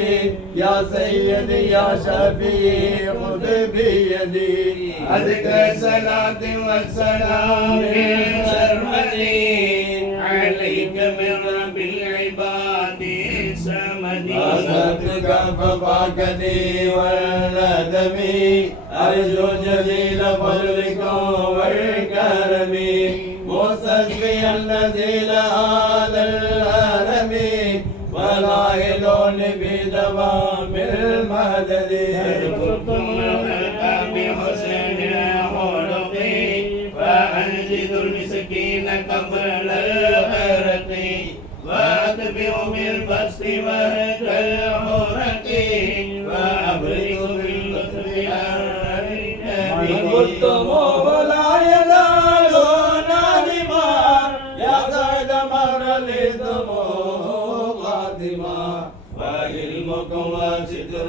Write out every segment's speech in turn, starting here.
يا سيدي يا شفيع خذ بيدي أذكى صلاة والسلام سرمدي عليك من رب العباد سمدي أصدقك ففاقدي والندمي أرجو جزيل فضلكم والكرم مستشفيا الذي لهذا الهرم فلاهلون بدوام المدد يرفضكم الخلق بحسن خلقي فأنجد المسكين قبل الغرق وأتبع بالبسط وهج الحرق وأبرق باللطف أرنبي ولا يزالون نادما يا زيد مر للدموع وعلمكم وستر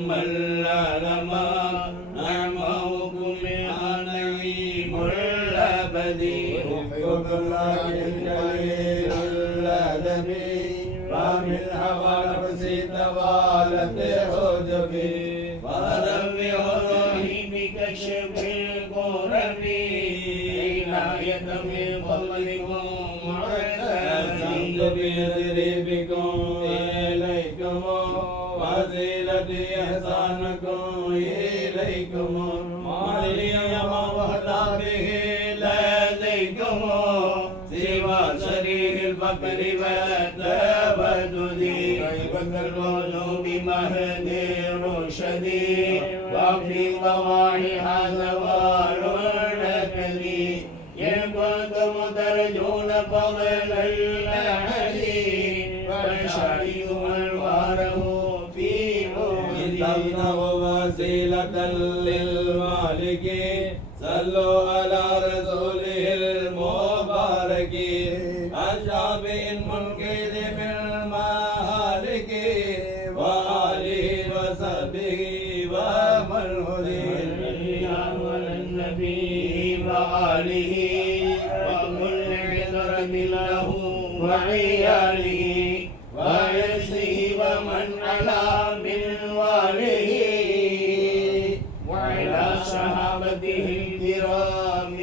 من لا لما نعمكم نعيم الأبدي حبك الله الجليل الأدبي فمن هوى نفسي توالت حجبي وربي روحي بكشف الكرم عناية من فضلكم بذريبكم إليكم وسيلتي إحسانكم إليكم مالي ما وحدى به لديكم سوى شريك الفقر والتبدد كيف القلوب مهدي رشدي وفي ضواحي هذا والنكدي كنتم ترجون فضل الأحد فشهدوا أنواره في موجدين وسيلة للمالك صلوا على رسوله المبارك الشافع المنقذ من المهالك وآله وصحبه ومن هدي على النبي وآله وكل عذرة له وعياله ويسره ومن على منواله وعلى صحابته الكرام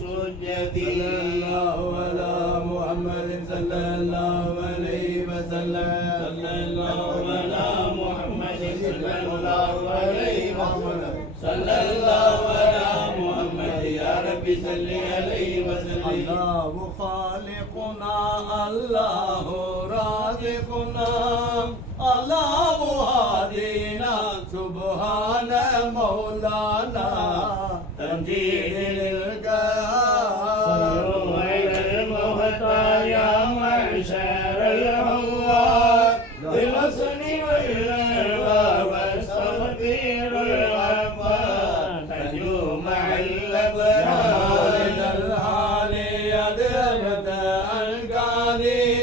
سجدي صلى الله على محمد صلى الله عليه وسلم صلى الله على محمد صلى الله عليه وسلم صلى الله على محمد يا ربي صل عليه وسلم الله خالقنا الله رازقنا الله هادينا سبحان مولانا تمجيد للقهار إلى المختار يا معشر الهوار بالحسن والألوان واستغفر الغفار تنجو مع الأبرار الحال أدبت القالي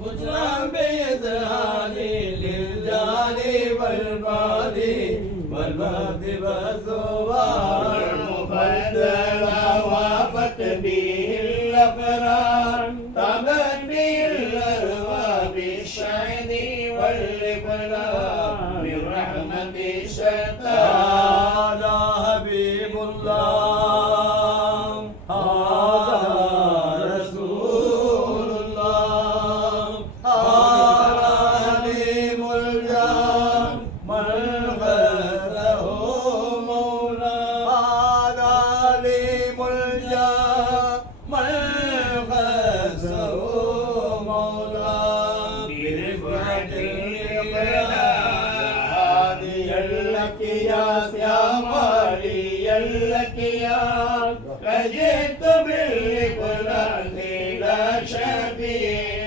مجرم بإذهاني للجاني والبادي والباب والزوار المفضل وافت به الأبرار طابت به الأرواح بالشهد والإبرار من رحمة الشتاء هذا حبيب الله هذا رسول الله هذا عليم الجاه من غيره مولى هذا عليم الجاه من غيره مولى برفعة الإقلال لك يا مالي لك يا فجئت بالإقلال لا شبيه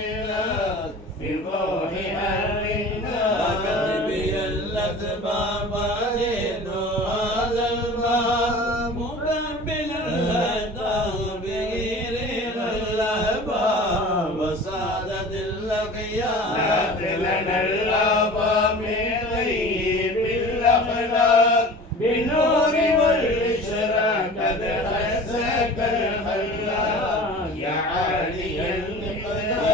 بالروح أمنا كتبي الأسباب جئت هذا الباب مقبلا التغبير الأحباب وسعادة الأخيار لنا الأبا من غيب الأخلاق بالنور والإشراق قد خسك الخلاق يا عالي المقدار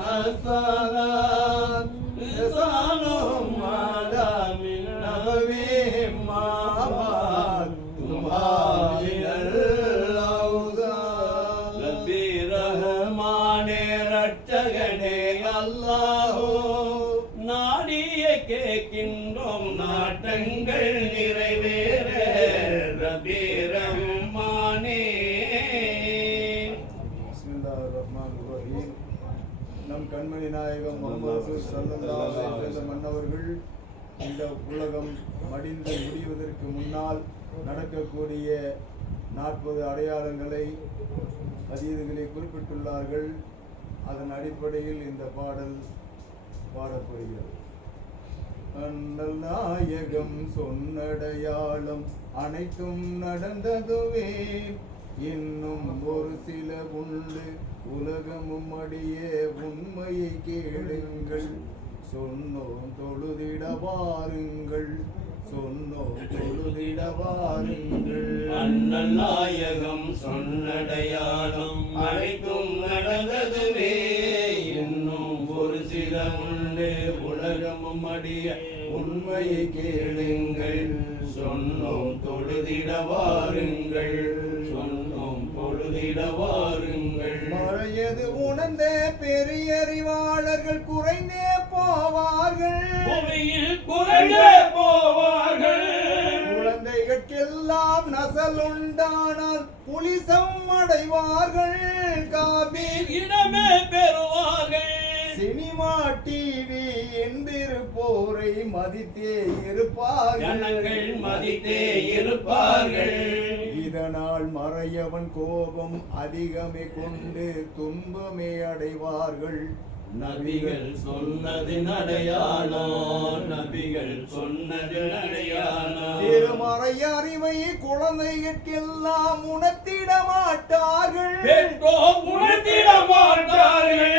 الصلاة لسانهم على من نبوهم ما بعد تمام الأوزان ربي رحمانே ரட்சகனே அல்லாஹ் நாடிய கேட்கின்றோம் நாட்டங்கள் நிறைவேற ரப்பி ரஹ்மானே. பிஸ்மில்லாஹிர் ரஹ்மானிர் ரஹீம். நம் கண்மணி நாயகம் முஹம்மது ஸல்லல்லாஹு அலைஹி வஸல்லம் மன்னவர்கள் இந்த உலகம் மடிந்து முடிவதற்கு முன்னால் நடக்கக்கூடிய 40 அடையாளங்களை ஹதீதுகளை குறிப்பிட்டுள்ளார்கள். அதன் அடிப்படையில் இந்த பாடல் பாடப்படுகிறது. அண்ணல் நாயகம் சொன்னடையாளம் அனைத்தும் நடந்ததுவே, இன்னும் ஒரு சில உண்டு உலகமும் அடிய உண்மையை கேளுங்கள், சொன்னோம் தொழுதிட வாருங்கள், சொன்னோம் தொழுதிட வாருங்கள். அண்ணல் நாயகம் சொன்னடையாளம் அனைத்தும் நடந்ததுவே, இன்னும் ஒரு சில உண்டு உலகமும் அடிய உண்மையை கேளுங்கள், சொன்னோம் தொழுதிட வாருங்கள், சொன்னோம் தொழுதிட வாருங்கள். மறையது உணர்ந்த பெரியறிவாளர்கள் குறைந்தே போவார்கள், புவியில் குறைந்தே போவார்கள். குழந்தைகளுக்கெல்லாம் நசலுண்டானால் புலிசம் அடைவார்கள், காபீர் இடமே பெறுவார்கள். சினிமா டிவி என்றிருப்போரை மதித்தே இருப்பார்கள், ஜனங்கள் மதித்தே இருப்பார்கள். இதனால் மறையவன் கோபம் அதிகமே கொண்டு துன்பமே அடைவார்கள். நபிகள் சொன்னது அடையாளம், நபிகள் சொன்னது அடையாளம். திருமறை அறிவை குழந்தைகளுக்கெல்லாம் உணர்த்திட மாட்டார்கள், பெற்றோர் உணர்த்திட மாட்டார்கள்.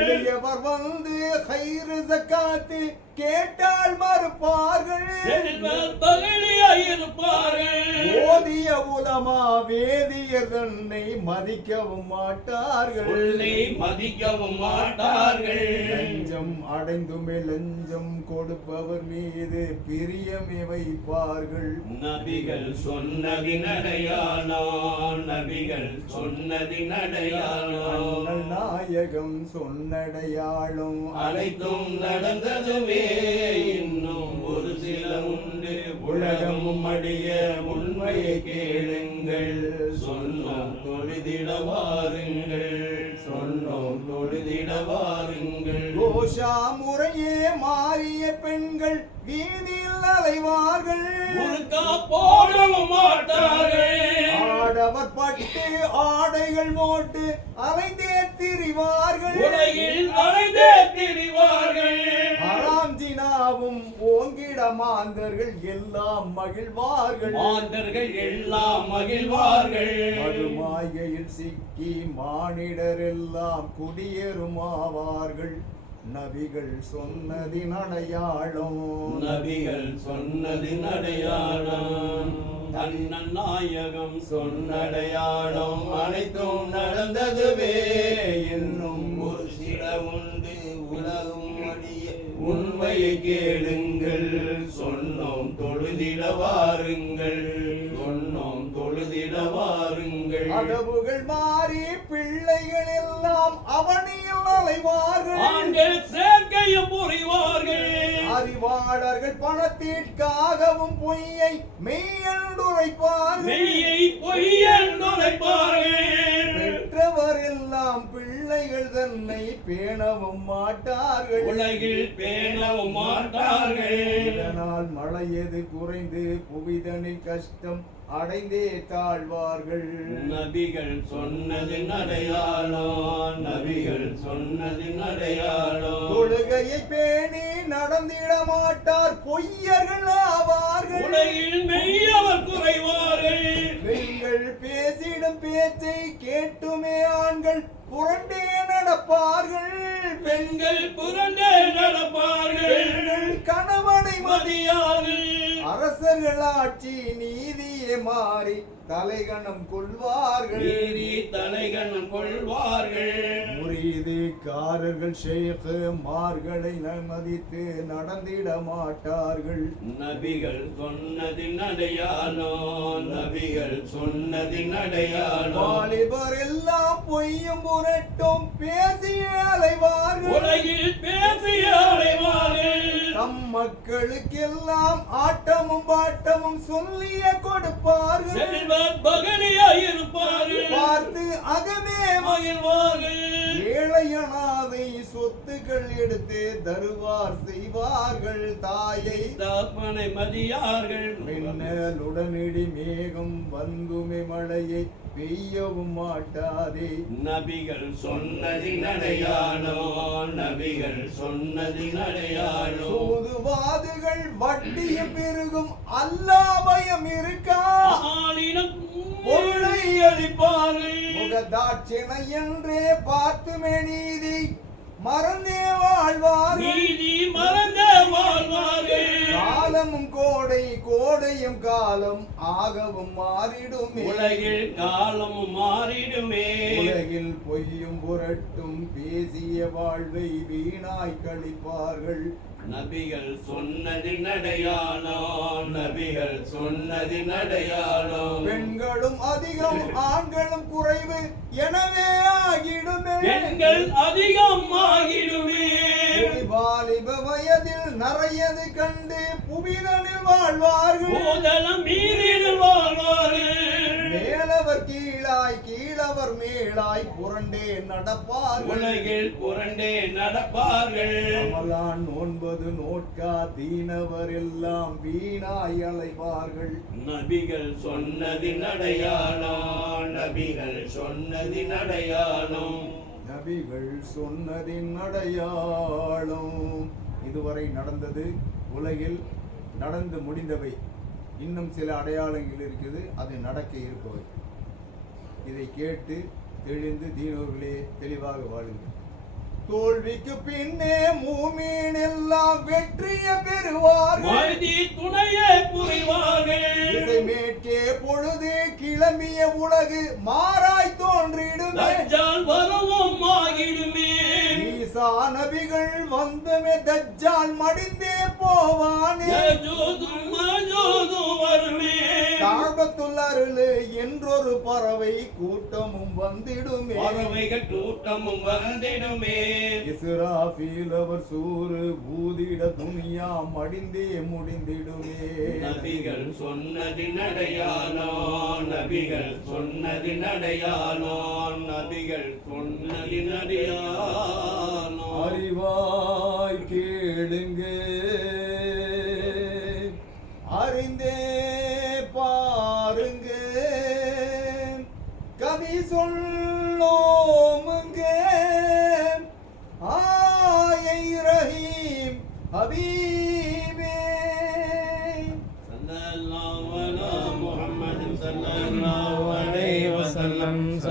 எளியவர் வந்து ஹைரு ஜகாத்து கேட்டால் மறுப்பார்கள், செல்வர் பகலியாயிருப்பார்கள். ஓதிய உலமா வேதியர் தன்னை மதிக்கவும் மாட்டார்கள், உள்ளே மதிக்கவும் மாட்டார்கள். லஞ்சம் அடைந்துமே லஞ்சம் கொடுப்பவர் மீது பிரியமே வைப்பார்கள். நபிகள் சொன்னதின் அடையாளம், நபிகள் சொன்னதின் அடையாளம். அண்ணல் நாயகம் சொன்னடையாளம் அனைத்தும் நடந்ததுவே, இன்னும் ஒரு சில உண்டு உலகமும் அடிய உண்மையை கேளுங்கள், சொன்னோம் தொழுதிட வாருங்கள், சொன்னோம் தொழுதிட வாருங்கள். கோஷா முறையே மாறிய பெண்கள் வீதியில் அலைவார்கள், முழுக்கா போடவும் மாட்டார்கள். ஆடவர் பட்டு ஆடைகள் போட்டு அலைந்தே திரிவார்கள், உலகில் அலைந்தே திரிவார்கள். ஆறாம் ஜினாவும் ஓங்கிட மாந்தர்கள் எல்லாம் மகிழ்வார்கள், மாந்தர்கள் எல்லாம் மகிழ்வார்கள். மது மாயையில் சிக்கி மானிடர் எல்லாம் குடியேறுமாவார்கள். நபிகள் சொன்னதின் அடையாளம், நபிகள் சொன்னதின் அடையாளம். தன்னன் நாயகம் சொன்னடையாளம் அனைத்தும் நடந்ததுவே, இன்னும் ஒரு சில உண்டு உலகம் அடிய உண்மையை கேளுங்கள், சொன்னோம் தொழுதிட வாருங்கள், சொன்னோம் தொழுதிட வாருங்கள். அதவுகள் மாறி பிள்ளைகள் எல்லாம் அவனியில் அலைவார்கள், ஆண்கள் சேர்க்கையும் புரிவார்கள். அறிவாளர்கள் பணத்திற்காகவும் பொய்யை மெய்யென்றுரைப்பார்கள், மெய்யை பொய்யென்று நுழைப்பார்கள். பெற்றவர் எல்லாம் பிள்ளைகள் தன்னை பேணவும் மாட்டார்கள், உலகில் பேணவும் மாட்டார்கள். இதனால் மழையது குறைந்து புவிதனில் கஷ்டம் அடைந்தே தாழ்வார்கள். நபிகள் சொன்னதின் அடையாளம், நபிகள் சொன்னதின் அடையாளம். தொழுகையை பேணி நடந்திட மாட்டார் பொய்யர்கள் ஆவார்கள், உலகில் மெய்யவர் குறைவார்கள். பெண்கள் பேசிடும் பேச்சை கேட்டுமே ஆண்கள் புரண்டே நடப்பார்கள், பெண்கள் புரண்டே நடப்பார்கள். பெண்கள் கணவனை மதியார்கள். அரச அரசர்கள் ஆட்சி நீதியே மாறி தலைகணம் கொள்வார்கள். நீதி தலைகணம் கொள்வார்கள். முரீதுக்காரர்கள் ஷேக்கு மார்களை மதித்து நடந்திட மாட்டார்கள். நபிகள் சொன்னதின் அடையாளம், நபிகள் சொன்னதின் அடையாளம். வாலிபர் எல்லாம் பொய்யும் புரட்டும் பேசி அலைவார்கள். உலகில் பேசிய அலைவார்கள். தம் மக்களுக்கெல்லாம் ஆட்டமும் பாட்டமும் சொல்லிய கொடுப்பார்கள். செல்வ பகலியாயிருப்பார்கள். பார்த்து அகமே மகிழ்வார்கள். ஏழையனாதை சொத்துக்கள் எடுத்து தருவார் செய்வார்கள். தாயை தகப்பனை மதியார்கள். மின்னலுடனடி மேகம் வந்துமே மழையை பெய்யவும் மாட்டாதே. நபிகள் சொன்னதின் அடையாளம், நபிகள் சொன்னதின் அடையாளம். சூதுவாதுகள் வட்டியும் பெருகும் அல்லாஹ் பயம் இருக்கா. ஆளினம் பொருளை அளிப்பார்கள். முகதாட்சிணை என்றே பார்த்துமே நீதி மறந்தே வாழ்வார்கள். நீதி மறந்த வாழ்வார்கள். காலமும் கோடை கோடையும் காலம் ஆகவும் மாறிடுமே. உலகில் காலமும் மாறிடுமே. உலகில் பொய்யும் புரட்டும் பேசிய வாழ்வை வீணாய் கழிப்பார்கள். நபிகள் சொன்னதின் அடையாளம், நபிகள் சொன்னதின் அடையாளம். பெண்களும் அதிகம் ஆண்களும் குறைவு எனவே ஆகிடுமே. பெண்கள் அதிகம் ஆகிடுமே. வாலிப வயதில் நிறையது கண்டு புவிதனில் வாழ்வார்கள். பூதலம் மீறில் வாழ்வார்கள். மேலவர் கீழாய் கீழவர் மேலாய் புரண்டே நடப்பார்கள். உலகில் புரண்டே நடப்பார்கள். ரமலான் 9 நோட்கா தீனவர் எல்லாம் வீணாய் அலைவார்கள். நபிகள் சொன்னதின் அடையாளம், நபிகள் சொன்னதின் அடையாளம். நபிகள் சொன்னதின் அடையாளம். இதுவரை நடந்தது உலகில் நடந்து முடிந்தவை. இன்னும் சில அடையாளங்கள் இருக்குது, அது நடக்க இருப்பவை. இதை கேட்டு தெளிந்து தீனோர்களே தெளிவாக வாழுங்கள். தோல்விக்கு பின்னே மூமீன் எல்லாம் வெற்றியை பெறுவார்கள். வாழ்த்தி துணையை புரிவார்கள். இசை மேற்கே பொழுது கிளம்பிய உலகு மாறாய் தோன்றிடுமே. தஜ்ஜால் வரவும் ஆகிடுமே. ஈசா நபிகள் வந்துமே தஜ்ஜால் மடிந்தே போவானே. யஜூதும் மஜூதும் வருமே. காபத்துல் அருளு என்றொரு பறவை கூட்டமும் வந்திடுமே. பறவைகள் கூட்டமும் வந்திடுமே. இஸ்ராஃபீல் அவர் சூறு ஊதிட துனியா மடிந்தே முடிந்திடுமே. நபிகள் சொன்னதின் அடையாளம், நபிகள் சொன்னதின் அடையாளம், நபிகள் சொன்னதின் அடையாளம். அறிவாய் கேளுங்க, அறிந்தே பாருங்க, கவி சொல்லோமுங்க. ஆயை ரஹீம் ஹபீப்